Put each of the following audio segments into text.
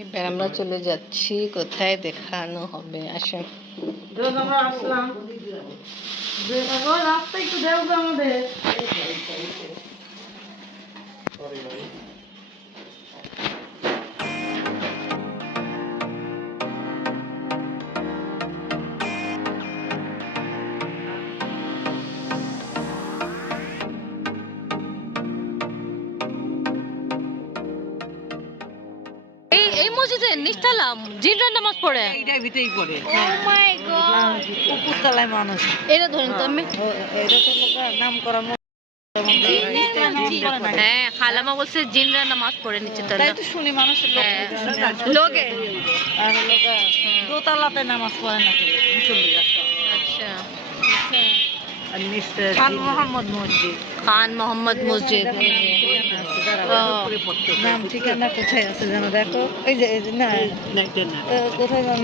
এবার আমরা চলে যাচ্ছি কোথায় দেখানো হবে। আসেন আমরা আসলাম রাস্তা একটু দেও তো আমাদের। এই মসজিদে নিস্তালাম জিনরা নামাজ পড়ে, এইটার ভিতরেই পড়ে। ও মাই গড, উপরতলায় মানুষ। এটা ধরেন তো আমি। এটা তো নাম করা হ্যাঁ, খালামা বলছে জিনরা নামাজ পড়ে নিচে তলা। তাই তো শুনি মানুষের লোকে আর দোতলাতে নামাজ পড়ে নাকি মুসল্লিরা। আচ্ছা, খান মোহাম্মদ মসজিদ। খান মোহাম্মদ মসজিদ। নাম ঠিকানা কোথায় আছে যেন দেখো। এই যে না কোথায় যেন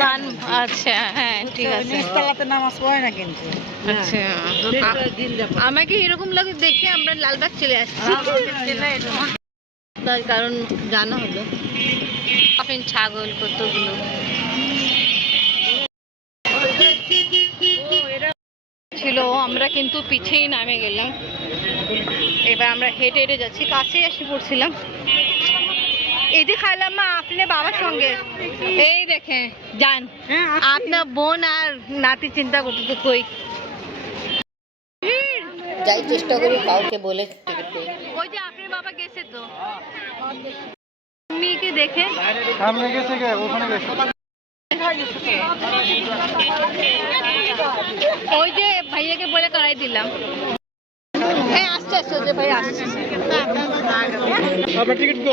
খান। আচ্ছা, হ্যাঁ ঠিক আছে। নিচতলাতে নামাজ পড়ে না কিন্তু। আচ্ছা, আমাকে এরকম লাগে দেখে আমরা লালবাগ চলে আসছি, তার কারণ জানা হলো ছাগল কতগুলো ছিল। আমরা কিন্তু পিছেই নামে গেলাম। এবার আমরা হেঁটে হেঁটে যাচ্ছি, কাছেই এসে পড়ছিলাম। এই যে খালাম্মা আপনি বাবার সঙ্গে, এই দেখে যান আপনার বোন আর নাতি চিন্তা করতেছে কই যাই চেষ্টা করি কাউকে বলে টিকিট পেয়ে। ওই যে আপনার বাবা গেছে তো মেয়েকে দেখে সামনে গেছে ওখানে গেছে। ওই যে ভাইয়াকে বলে করাই দিলাম। হ্যাঁ আসছে আসছে, ওই যে ভাই আসছে।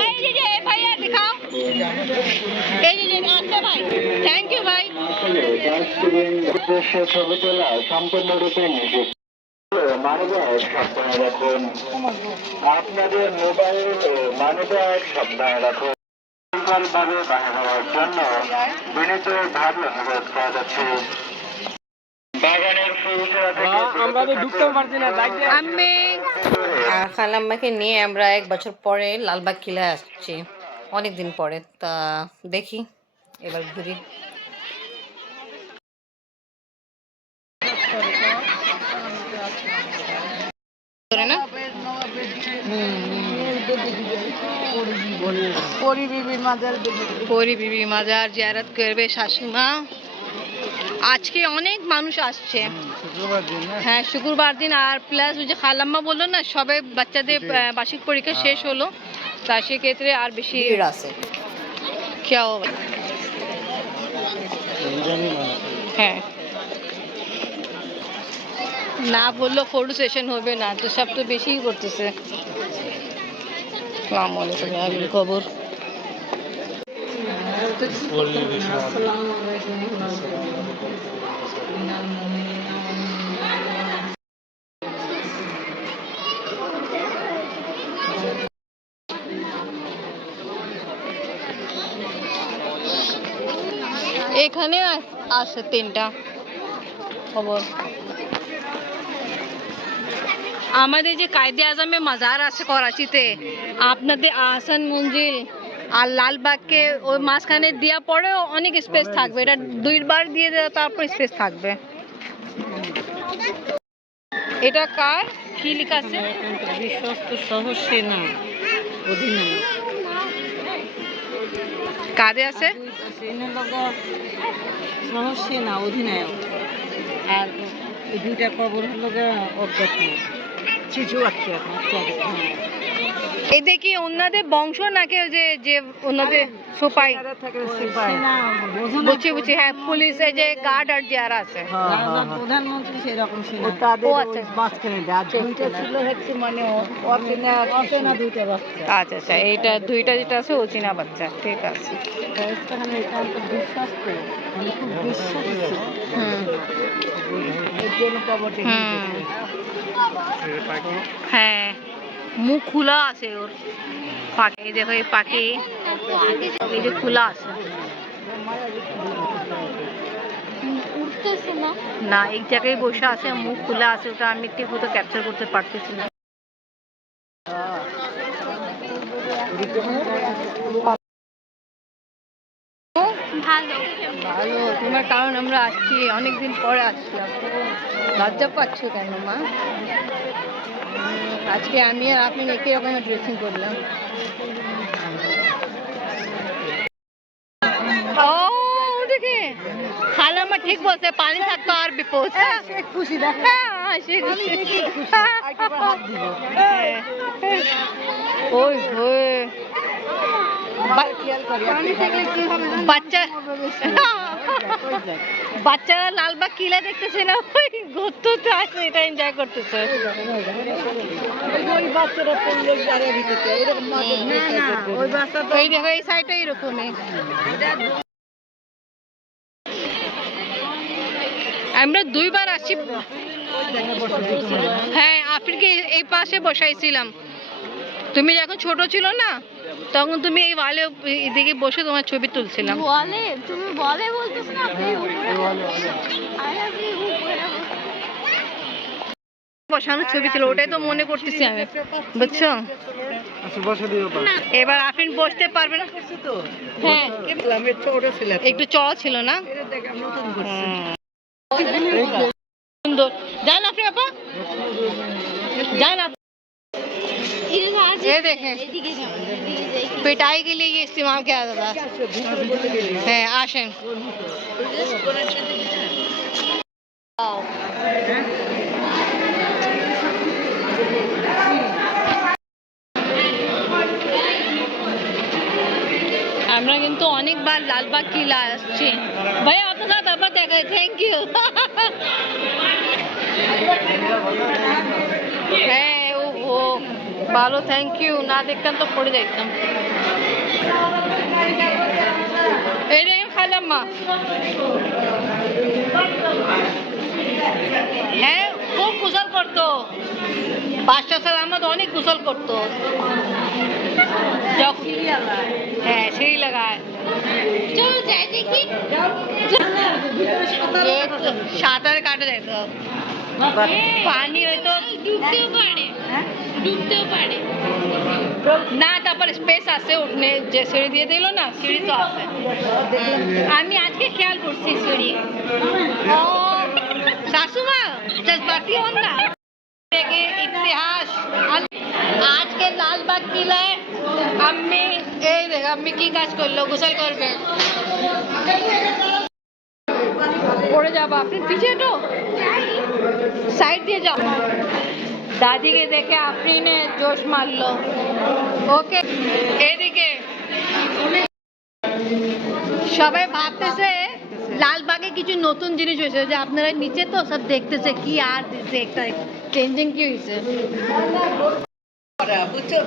এই যে ভাইয়া দেখাও, এই যে আসছে ভাই। থ্যাংক ইউ ভাই। ছবি তোলা সম্পূর্ণরূপে নিষেধ। মানিব্যাগ সাবধানে রাখুন, আপনাদের মোবাইল ও মানিব্যাগ সাবধানে রাখুন। ভাবে বাহির হওয়ার জন্য বিনীতভাবে অনুরোধ করা যাচ্ছে। বাগানের ফুল আমরা তো ঢুকতে পারছি না। আমি আর খালাম্মাকে নিয়ে আমরা 1 বছর পরে লালবাগ কিলায় আসছি, অনেকদিন পরে। তা দেখি এবার ঘুরি। পরি বিবি মাজার জিয়ারত করবে শাশুমা। আজকে অনেক মানুষ আসছে, হ্যাঁ শুক্রবার দিন। আর প্লাস ওই যে খালাম্মা বললো না সবে বাচ্চাদের বার্ষিক পরীক্ষা শেষ হলো, তা সেক্ষেত্রে আর বেশি আছে। খেয়াও হ্যাঁ না বললো ফটো সেশন হবে না, তো সব তো বেশিই করতেছে। খবর এখানে আছে 3টা খবর। আমাদের যে কায়দে আজমে মাজার আছে করাচিতে, আপনাদের আহসান মঞ্জিল আর লালবাগকে ওই মাঝখানে দেওয়া পরেও অনেক স্পেস থাকবে। এটা 2বার দিয়ে দেওয়া, তারপর স্পেস থাকবে। এটা কার কি লেখা আছে? বিশ্বস্ত সহসেনা অধিনায়ক। কাদে আছে সহসেনা অধিনায়ক। আর এই 2টা কবর হলো অজ্ঞাত শিশু বাচ্চা। এটা কি ওনাদের বংশ নাকি যে যে ওনাদের সুপাই? বুঝছি বুঝছি, হ্যাঁ পুলিশ এই যে গার্ড আর যারা আছে প্রধানমন্ত্রী সেরকম ছিল। আচ্ছা আচ্ছা, এইটা 2টা যেটা আছে অচেনা বাচ্চা, ঠিক আছে। হ্যাঁ মুখ খোলা আছে ওর, পাখি দেখো, এই পাখি এই যে খোলা আছে। না, এক জায়গায় বসে আছে, মুখ খোলা আছে, ওটা আমি ঠিক মতো ক্যাপচার করতে পারতেছি না। ভালো ভালো তোমার, কারণ আমরা আসছি অনেকদিন পরে আসলাম। লজ্জা পাচ্ছ কেন মা? আজকে আমি আর আপনি একই রকমের ড্রেসিং করলাম। ও দেখে খালাম্মা ঠিক বলছে, পানি থাকতো আর বিপদ। খুশি দেখ, ওই হয়ে বাচ্চারা লালবাগ কিলা দেখতেছে না, ওই ঘুরতে আছে, এটা এনজয় করতেছে। এই দেখো এই সাইডটা এরকমই। আমরা দুইবার আসছি। হ্যাঁ, আফ্রিকে এই পাশে বসাইছিলাম। তুমি যখন ছোট ছিল না, তখন তুমি এই ওয়ালে এদিকে বসে তোমার ছবি তুলছিলাম। বলে তুমি বলে বলতেছ না, আপনি বসানোর ছবি ছিল, ওটাই তো মনে করতেছি আমি, বুঝছো? এবার আফরিন বসতে পারবে না। হ্যাঁ, একটু চড়া ছিল না, সুন্দর। যান আপনি আপা, যান आप। ये देखें, पिटाई के लिए ये इस्तेमाल किया जाता है आशन। আমরা কিন্তু অনেকবার লালবাগ কিলা আসছি। ভাই আপনার সাথে আবার দেখা, থ্যাংক ইউ। হ্যাঁ ও ভালো, থ্যাংক ইউ। না দেখতাম তো পড়ে যাইতাম। এই দেখেন খালাম্মা, হ্যাঁ খুব গোসল করতো। বাদশা সালামত অনেক গোসল করতো। হ্যাঁ সিঁড়ি লাগায়, চলো যাই দেখি। সাঁতার কাটা যেত, পানি হয়তো ডুবতেও পারে, ডুবতেও পারে না। তারপর স্পেস আছে উঠনে, যে সিঁড়ি দিয়ে দিল না, সিঁড়ি তো আছে। আমি আজকে খেয়াল করছি সিঁড়ি। ও শাশুমা जज्बाती हो ना, इतिहास आज के लालबाग किलाয় আম্মি, এই দেখ আম্মি কি কাজ করলো, গোসল করবে। পড়ে যাবো, আপনি পিছিয়ে তো সাইড দিয়ে যাও। দাদিকে দেখে আফরিনে জোশ মারলো। ওকে, এদিকে সবাই ভাবতেছে লালবাগে কিছু নতুন জিনিস হয়েছে, যে আপনারা নিচে তো সব দেখতেছে কি আর দিচ্ছে, একটা চেঞ্জিং কি হয়েছে। বুঝছো,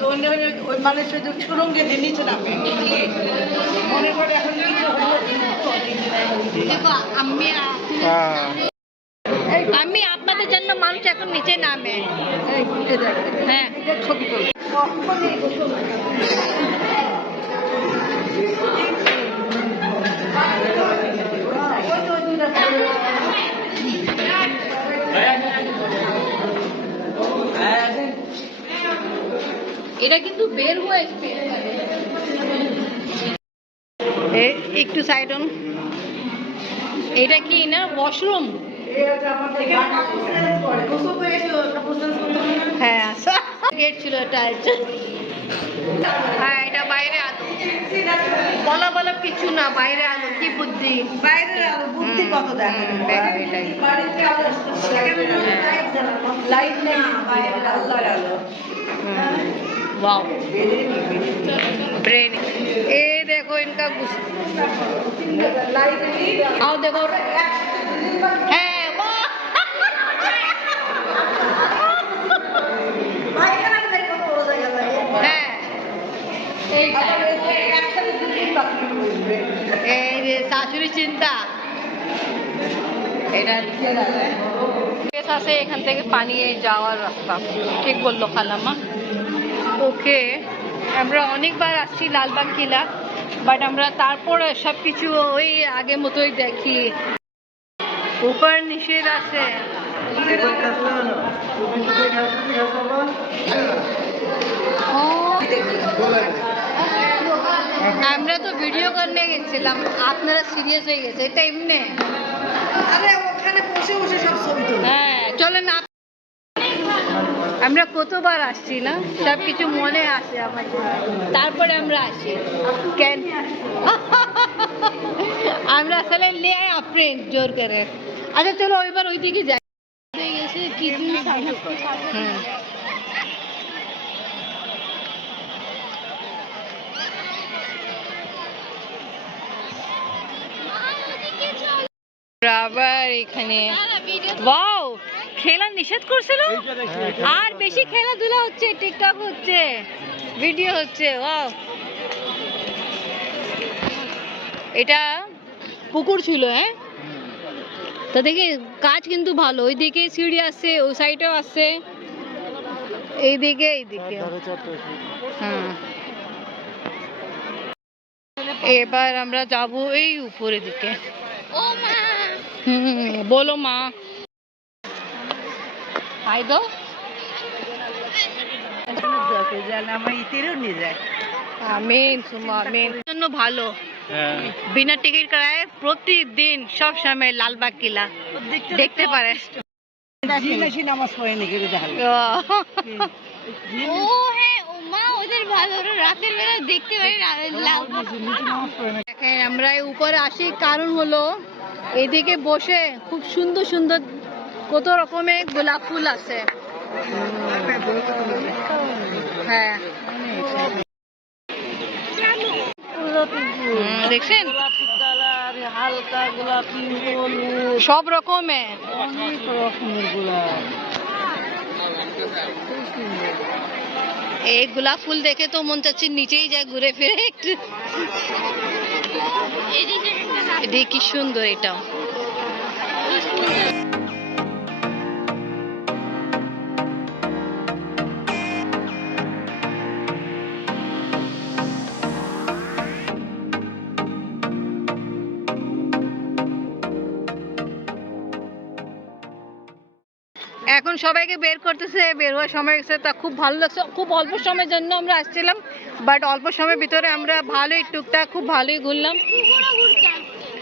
ওই মানুষের সুরঙ্গে নিচে নামে মনে করে এখন দেখো আমি আপনাদের জন্য মানুষ এখন নিচে নামে। হ্যাঁ ছবি তুলবে। এটা কিন্তু বের হয়ে একটু সাইড অন। এটা কি না ওয়াশরুম? হ্যাঁ গেট ছিল এটা। হ্যাঁ এটা বাইরে আলো, বলা বলা কিছু না, বাইরে আলো। কি বুদ্ধি, বাইরের আলো বুদ্ধি কত দেখো। লাইট নেই, বাইরের আল্লাহর আলো। Wow brain. ये देखो इनका आओ देखो है শাশুড়ি চিন্তা। এটা আছে এখান থেকে পানি যাওয়ার রাস্তা, ঠিক বললো খালাম্মা। ওকে, আমরা অনেকবার আসছি লালবাগ কিলা, বাট আমরা তারপরে সব কিছু ওই আগের মতোই দেখি। উপর নিষেধ আছে। আমরা তো ভিডিও করতে গেছিলাম, আপনারা সিরিয়াস হয়ে গেছে, এটা এমনি। আরে ওখানে বসে বসে সব ছবি তোলে। হ্যাঁ চলেন, আমরা কতবার আসছি না, সব কিছু মনে আছে আমাদের, তারপরে আমরা আসি কেন। আমরা আসলে নিয়ে ফ্রেন্ড জোর করে। আচ্ছা চলো এবার ওইদিকে যাই। হয়ে গেছে কি জিনিস হুম আবার এখানে ওয়াও, খেলা নিষেধ করছিল, আর বেশি খেলাধুলা হচ্ছে, টিকটক হচ্ছে, ভিডিও হচ্ছে। ওয়াও, এটা পুকুর ছিল। হ্যাঁ তো দেখি কাজ কিন্তু ভালো, ওইদিকে সিঁড়ি আছে, ওই সাইডেও আছে, এইদিকে হ্যাঁ। এবার আমরা যাব এই উপরের দিকে। ও মা বলো মা, হাই দো। আমার ইতিরেও নিয়ে যায়। আমিন সুমা আমিন। জন্য ভালো, বিনা টিকিট করায় প্রতিদিন সব সময় লালবাগ কিলা দেখতে পারে। নামাজ পড়ে নাকি দেখালো। ও হ্যাঁ ও মা ওদের ভালো, ওরা রাতের বেলা দেখতে পারে দেখেন আমরা এই উপরে আসি, কারণ হলো এদিকে বসে খুব সুন্দর সুন্দর কত রকমের গোলাপ ফুল আছে। হ্যাঁ দেখছেন হালকা গোলাপি সব রকমের। অনেক রকমের গোলাপ। এই গোলাপ ফুল দেখে তো মন চাচ্ছে নিচেই যায় ঘুরে ফিরে একটু। এদিকে কি সুন্দর এটাও। এখন সবাইকে বের করতেছে, বের হওয়ার সময় গেছে, তা খুব ভালো লাগছে। খুব অল্প সময়ের জন্য আমরা আসছিলাম, বাট অল্প সময়ের ভিতরে আমরা ভালোই টুকটাক খুব ভালোই ঘুরলাম।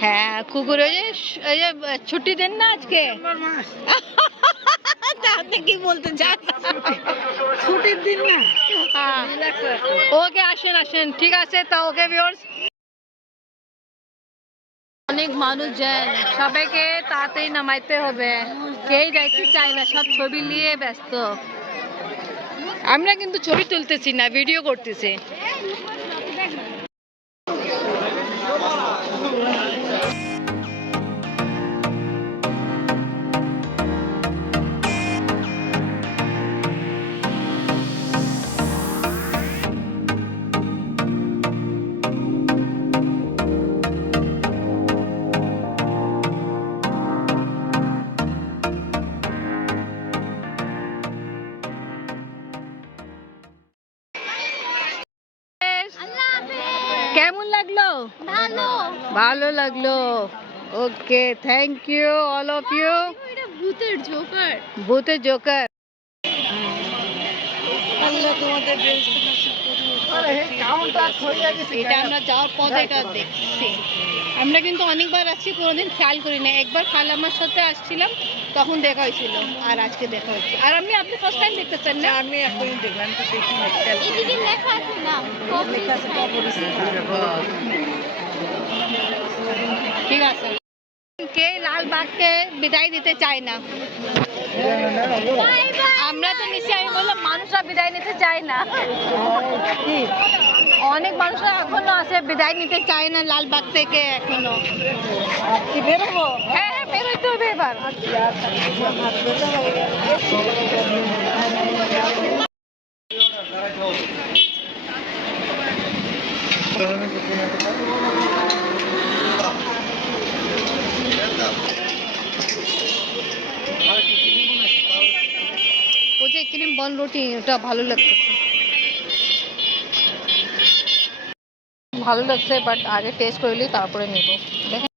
হ্যাঁ কুকুর, ওই যে ছুটি দেন না আজকে, তাতে কি বলতে চান, ছুটির দিন না। হ্যাঁ ওকে আসেন আসেন, ঠিক আছে। তা ওকে ভিউয়ার্স, অনেক মানুষ যায়, সবাইকে তাড়াতাড়ি নামাইতে হবে, কেই যাইতে চায় না, সব ছবি নিয়ে ব্যস্ত। আমরা কিন্তু ছবি তুলতেছি না, ভিডিও করতেছি। কেমন লাগলো? ভালো ভালো লাগলো। Okay, thank you all of you. এটা ভূতের জোকার। ভূতের জোকার। আল্লাহ তোমাদের এটা আমরা যাওয়ার পথে এটা দেখছি। আমরা কিন্তু অনেকবার আসছি, কোনোদিন খেয়াল করি না। একবার খালাম্মার সাথে আসছিলাম, তখন দেখা হয়েছিল, আর আজকে দেখা হচ্ছে। আর আপনি ফার্স্ট টাইম দেখতেছেন না? আমি এখনই দেখলাম তো, দেখি না। এদিকে লেখা আছে না লেখা আছে কবরস্থান। ঠিক আছে। কে লালবাগকে বিদায় দিতে চায় না? আমরা তো নিশ্চয়ই, আমি বললাম মানুষরা বিদায় নিতে চায় না। অনেক মানুষরা এখনো আছে বিদায় নিতে চায় না লালবাগ থেকে এখনো। কি বেরোবো? হ্যাঁ হ্যাঁ বেরোইতে হবে এবার। ওই যে ক্রিম বন রুটি, ওটা ভালো লাগছে, ভালো লাগছে, বাট আগে টেস্ট করলি তারপরে নিব। দেখেন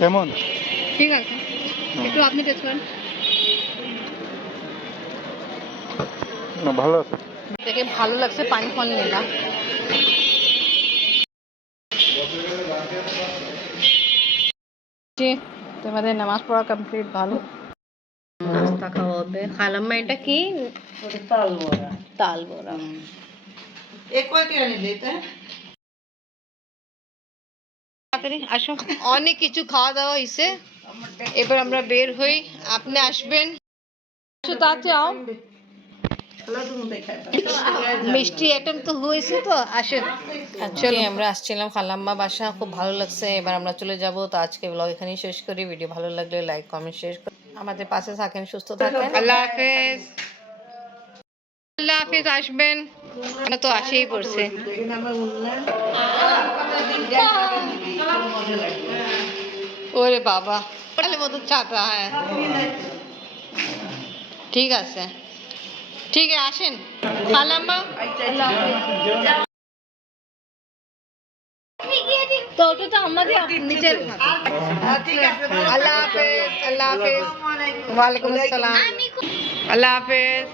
কেমন? ঠিক আছে, একটু আপনি টেস্ট করেন। না, ভালো আছে। দেখে ভালো লাগছে, পানি ফানি নিলাম। তোমাদের নামাজ পড়া কমপ্লিট, ভালো নাস্তা খাওয়া হবে। খালাম্মা এটা কি? ওটা তাল বড়া। তাল বড়া। এ কয়টা আনিলে এটা? তাড়াতাড়ি আসো, অনেক কিছু খাওয়া দাওয়া হয়েছে, এবার আমরা বের হই। আপনি আসবেন? তাতে আও, মিষ্টি আইটেম তো হয়েছে, তো আসেন। চলো, আমরা আসছিলাম খালাম্মা বাসা, খুব ভালো লাগছে। এবার আমরা চলে যাব। তো আজকে ব্লগ এখানেই শেষ করি। ভিডিও ভালো লাগলে লাইক কমেন্ট শেয়ার করুন, আমাদের পাশে থাকেন, সুস্থ থাকেন। আল্লাহ হাফেজ। আল্লাহ হাফেজ, আসবেন। আমরা তো আসেই পড়ছে। ওরে বাবা, মতো চাটা। হ্যাঁ ঠিক আছে, ঠিক আছে, আসেন খালাম্মা। তো ওটা তো আমাদের নিজের হাতে। আল্লাহ হাফেজ, আল্লাহ হাফেজ, ওয়ালাইকুম আসসালাম, আল্লাহ হাফেজ।